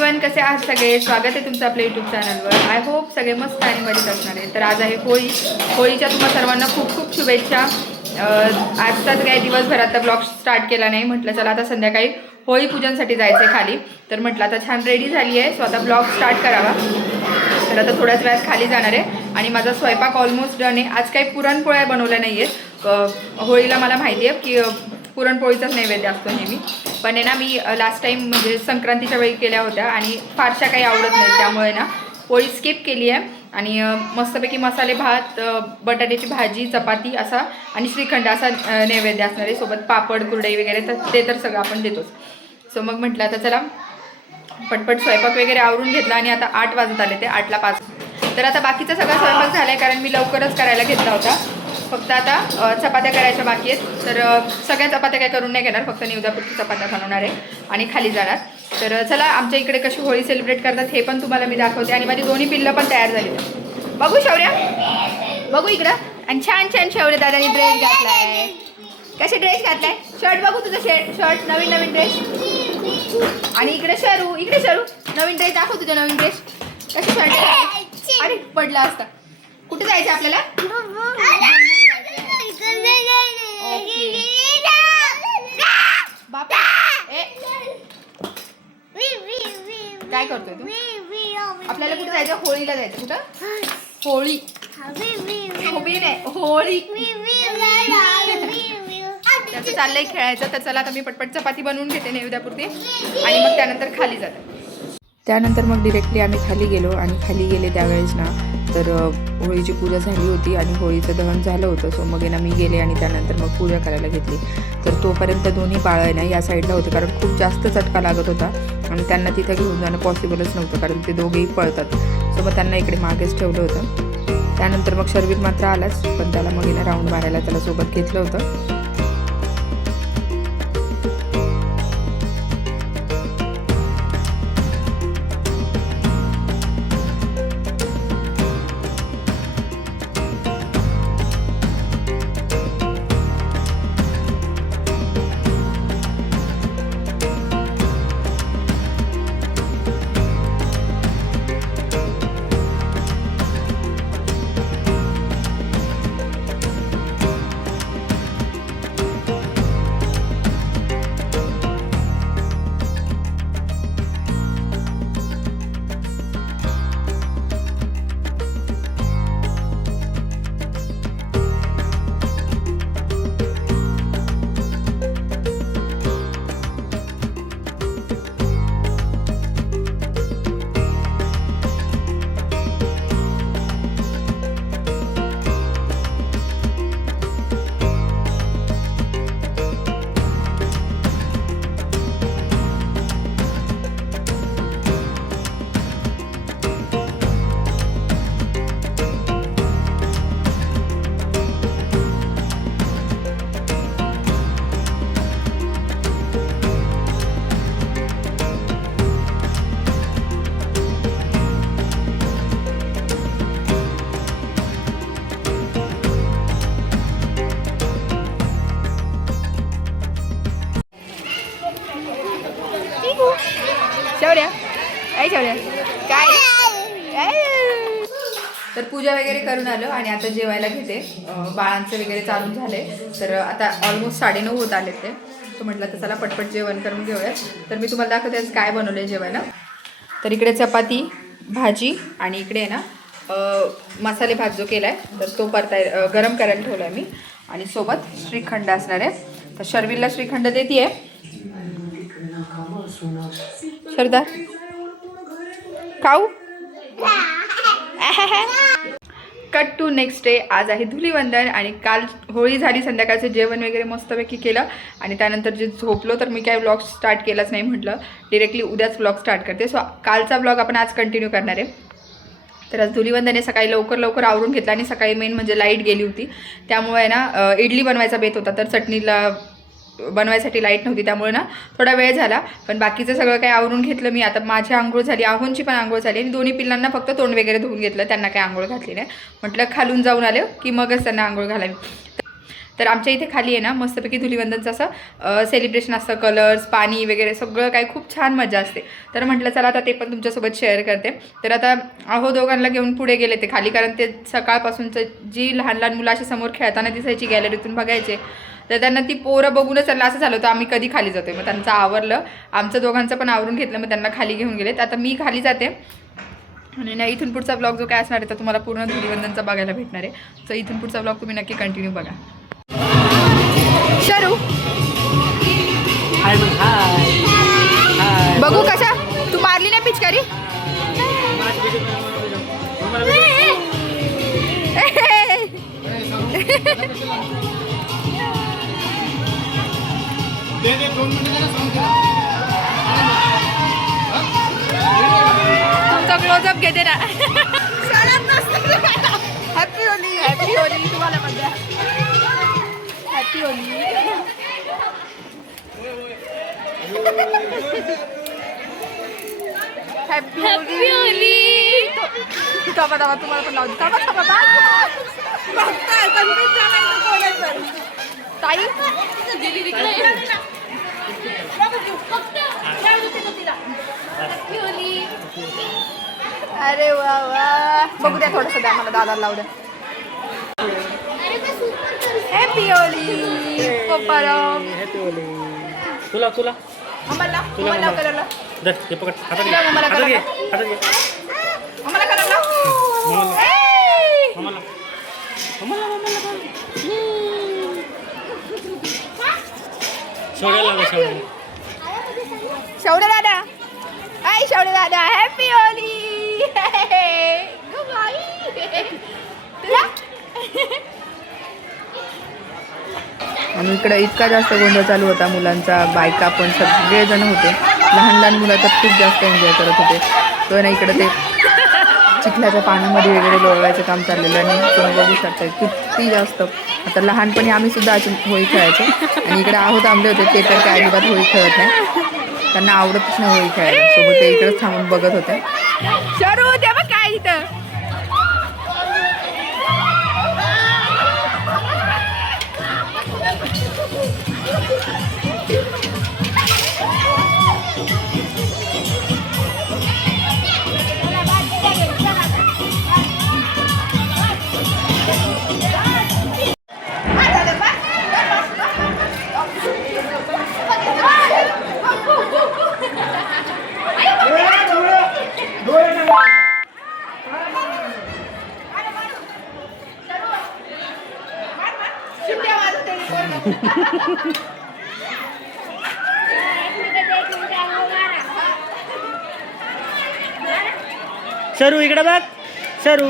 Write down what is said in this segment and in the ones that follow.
Everyone, कसे आहात सगळे? स्वागत आहे तुमचं आपल्या यूट्यूब चॅनलवर. आय होप सगळे मस्त आणि मजेत असणार आहे. तर आज आहे होळी. होळीच्या तुम्हा सर्वांना खूप खूप शुभेच्छा. आजचाच काय दिवसभरात ब्लॉग स्टार्ट केला नाही. म्हटलं चला आता संध्याकाळी होळी पूजनसाठी जायचं आहे खाली. तर म्हटलं आता छान रेडी झाली आहे, सो आता ब्लॉग स्टार्ट करावा. तर आता थोड्याच वेळात खाली जाणार आहे आणि माझा स्वयंपाक ऑलमोस्ट डन आहे. आज काही पुरणपोळ्या बनवल्या नाही आहेत. होळीला मला माहिती आहे की पुरणपोळीचाच नैवेद्य असतो नेहमी, पण आहे ना मी लास्ट टाईम म्हणजे संक्रांतीच्या वेळी केल्या होत्या आणि फारशा काही आवडत नाही, त्यामुळे ना पोळी स्किप केली आहे. आणि मस्तपैकी मसाले भात, बटाट्याची भाजी, चपाती असा आणि श्रीखंड असा नैवेद्य असणार आहे. सोबत पापड, कुरडई वगैरे, तर ते तर सगळं आपण देतोच. सो मग म्हटलं आता चला पटपट स्वयंपाक वगैरे आवरून घेतला आणि आता 8 वाजत आले, ते 8ला 5. तर आता बाकीचा सगळा स्वयंपाक झाला आहे, कारण मी लवकरच करायला घेतला होता. फक्त आता चपात्या करायच्या बाकी आहेत. तर सगळ्या चपात्या काय करून नाही घेणार, फक्त निवदापुरती चपात्या बनवणार आहे आणि खाली जाणार. तर चला आमच्या इकडे कशी होळी सेलिब्रेट करतात हे पण तुम्हाला मी दाखवते. आणि माझी दोन्ही पिल्लं पण तयार झाली. बघू शौर्या, बघू इकडं. आणि छान छान शौर्य दादानी ड्रेस घातलाय. कसे ड्रेस घातलाय? शर्ट बघू तुझं, शर्ट नवीन नवीन ड्रेस. आणि इकडे शरू, इकडे शरू, नवीन ड्रेस दाखव तुझा, नवीन ड्रेस. कसे शर्ट? अरे पडला असता. कुठे जायचं आपल्याला? बापा काय करतोय तू? आपल्याला कुठे जायचं? होळीला जायचं. कुठं? होळी. होळी नाही, होळी. त्याचं चाललंय खेळायचं. तर चला आता मी पटपट चपाती बनवून घेते नैवेद्यापुरती आणि मग त्यानंतर खाली जाते. त्यानंतर मग डिरेक्टली आम्ही खाली गेलो आणि खाली गेले त्यावेळेस ना तर होळीची पूजा झाली होती आणि होळीचं दहन झालं होतं. सो मग ना मी गेले आणि त्यानंतर मग पूजा करायला घेतली. तर तोपर्यंत दोन्ही बाळं आहे ना या साईडला होते, कारण खूप जास्त चटका लागत होता आणि त्यांना तिथं घेऊन जाणं पॉसिबलच नव्हतं, कारण ते दोघेही पळतात. सो मग त्यांना इकडे मागेच ठेवलं होतं. त्यानंतर मग शर्वित मात्र आलाच, पण त्याला मग ना राऊंड मारायला त्याला सोबत घेतलं होतं. शौर्या, काय शौर्या, काय? तर पूजा वगैरे करून आलो आणि आता जेवायला घेते. बाळांचं वगैरे चालू झाले. तर आता ऑलमोस्ट 9:30 होत आले ते. तर म्हटलं तर चला पटपट जेवण करून घेऊयात. तर मी तुम्हाला दाखवते आज काय बनवलं जेवायला. तर इकडे चपाती, भाजी आणि इकडे आहे ना मसाले भात जो केला आहे तर तो गरम करायला ठेवला आहे मी. आणि सोबत श्रीखंड असणार आहे. तर शर्विलला श्रीखंड देते आहे. सरदार खाऊ. Cut to next day. आज आहे धुलीवंदन आणि काल होळी झाली. संध्याकाळचं जेवण वगैरे मस्तपैकी केलं आणि त्यानंतर जे झोपलो. तर मी काय व्लॉग स्टार्ट केलाच नाही, म्हटलं डिरेक्टली उद्याच व्लॉग स्टार्ट करते. सो कालचा व्लॉग आपण आज कंटिन्यू करणार आहे. तर आज धुलीवंदने सकाळी लवकर आवरून घेतला आणि सकाळी मेन म्हणजे लाईट गेली होती, त्यामुळे ना इडली बनवायचा बेत होता. तर चटणीला बनवायसाठी लाईट नव्हती, त्यामुळे ना थोडा वेळ झाला. पण बाकीचं सगळं काही आवरून घेतलं मी. आता माझी आंघोळ झाली, आहोंची पण आंघोळ झाली आणि दोन्ही पिल्लांना फक्त तोंड वगैरे धुवून घेतलं. त्यांना काही आंघोळ घातली नाही. म्हटलं खालून जाऊन आले की मगच त्यांना आंघोळ घालावी. तर आमच्या इथे खाली आहे ना मस्तपैकी धुलिवंदनचं असं सेलिब्रेशन असतं, कलर्स, पाणी वगैरे सगळं काही खूप छान मजा असते. तर म्हटलं चला आता ते पण तुमच्यासोबत शेअर करते. तर आता अहो दोघांना घेऊन पुढे गेले ते खाली, कारण ते सकाळपासूनचं जी लहान लहान मुलं अशी समोर खेळताना दिसायची गॅलरीतून बघायचे, तर त्यांना ती पोरं बघूनच त्यांना असं झालं होतं आम्ही कधी खाली जातोय. मग त्यांचं आवरलं, आमचं दोघांचं पण आवरून घेतलं, मग त्यांना खाली घेऊन गेलेत. आता मी खाली जाते आणि ना इथून पुढचा ब्लॉग जो काय असणार आहे तर तुम्हाला पूर्ण धुलिवंदनचा बघायला भेटणार आहे. सो इथून पुढचा ब्लॉग तुम्ही नक्की कंटिन्यू बघा. शरू बघू कशा तू मारली नाही पिचकारी. तुमचा क्लोजअप घेते ना. हॅपी होली, हॅपी होली तुम्हाला म्हणते. हॅपी होली. Happy Holy. थांबा थांबा तुम्हाला पण लावते. थांबा थांबा ताई अरे वा वा. बघू द्या थोडंसं द्या मला, दादाला लावू द्या. हॅपी होली पप्पाराम. तुला तुला आम्हाला आम्हाला करायला दे हे पकड हातात घे. आम्हाला हातात घे. करायला हातात घे. आम्हाला करायला मामाला. ए! मामाला. मामाला मामाला. सोडायला लागा शाळेला. शौर्य दादा, हाय शौर्य दादा, हॅपी होली. तुला आणि इकडे इतका जास्त गोंधळ चालू होता मुलांचा, बायका पण सगळेजण होते. लहान लहान मुलं तर खूप जास्त एन्जॉय करत होते. तो ना इकडे ते चिखल्याच्या पाण्यामध्ये वगैरे लोळवायचं काम चाललेलं आणि तुम्ही बघू शकता किती जास्त. आता लहानपणी आम्ही सुद्धा अशी होळी खेळायचो आणि इकडे आहोत आंबले होते ते तर काय अजिबात होळी खेळत नाही, त्यांना आवडतच नाही होळी खेळायला. सोबत ते इकडेच थांबून बघत होते. शरू दे बघ काय इथं. शरू इकडे बघ. शरू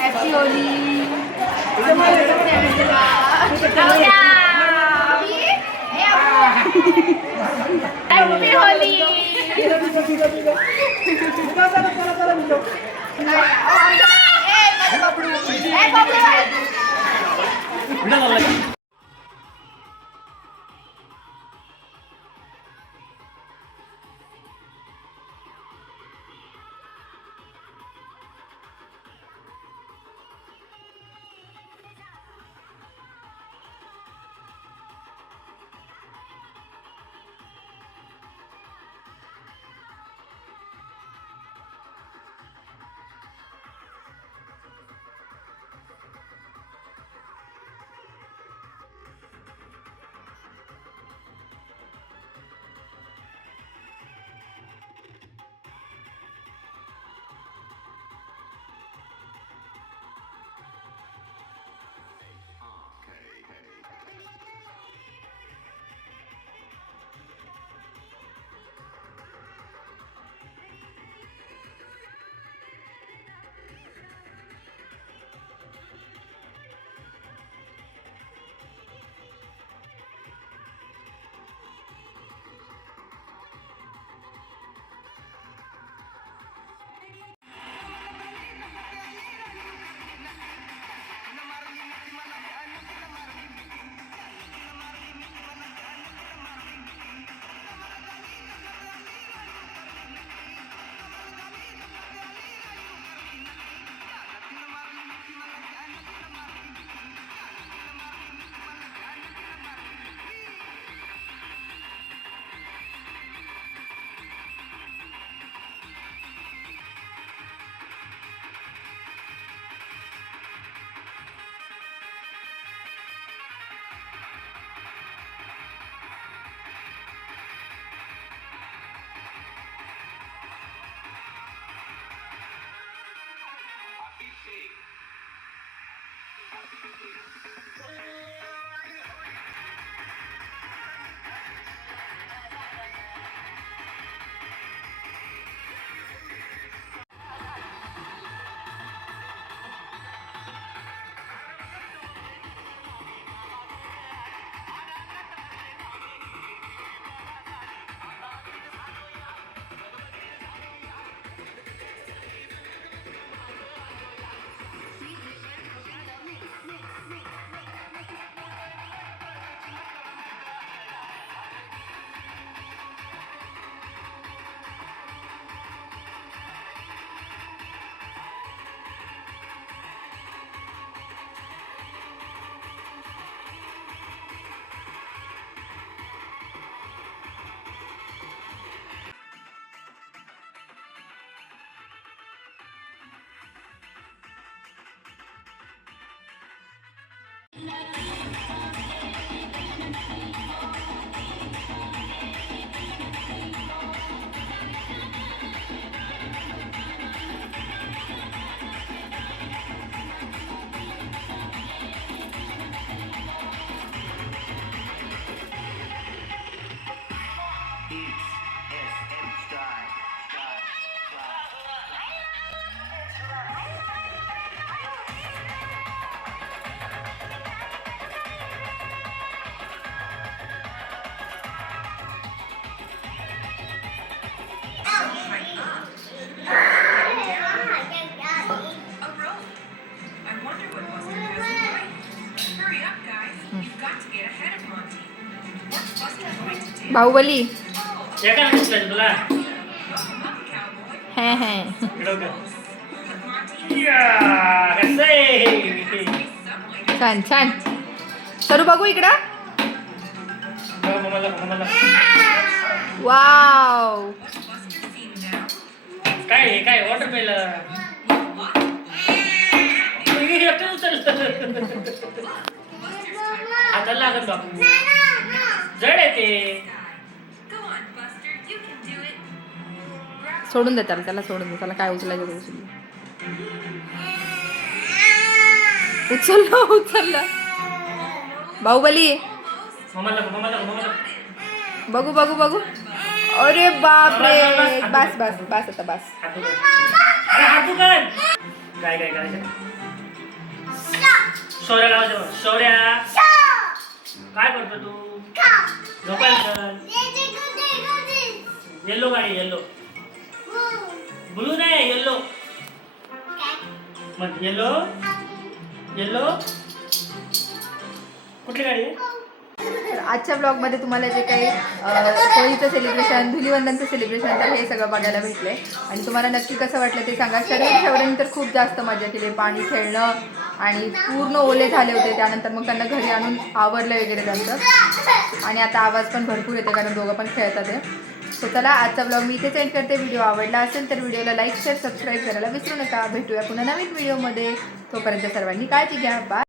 हॅपी होली. हॅपी होली. बाहुबली हे काय म्हटलं तुला हे हे इकडं बघ. या, कसं आहे? छान छान. सरू बघू इकडं. बघ, मम्माला. वाव. काय हे काय वॉटरमेलन हाताला लागत बापू जड आहे ते सोडून दे त्याला सोडून दे. त्याला काय उचलायचं ते उचललं. बाहुबली मम्माला बघू. अरे बाप रे. बस आता बस. हात दुकान काय करायचं शौर्या लावायचं शौर्या काय करतो तू झोपायचं येल्लो गाडी येल्लो ब्लू नाही येल्लो मग येल्लो कुठली गाडी आहे तर आजच्या ब्लॉगमध्ये तुम्हाला जे काही होळीचं सेलिब्रेशन धुलीवंदनचं सेलिब्रेशन तर हे सगळं बघायला भेटलंय आणि तुम्हाला नक्की कसं वाटलं ते सांगा. शरीर तर खूप जास्त मजा केली. पाणी खेळणं आणि पूर्ण ओले झाले होते. त्यानंतर मग त्यांना घरी आणून आवरलं वगैरे त्यांचं आणि आता आवाज पण भरपूर येते कारण दोघं पण खेळतात आहे. सो चला आजचा ब्लॉग मी इथेच एंड करते. व्हिडिओ आवडला असेल तर व्हिडिओला लाईक शेअर सबस्क्राईब करायला विसरू नका. भेटूया पुन्हा नवीन व्हिडिओमध्ये. तोपर्यंत सर्वांनी काळजी घ्या. बाय.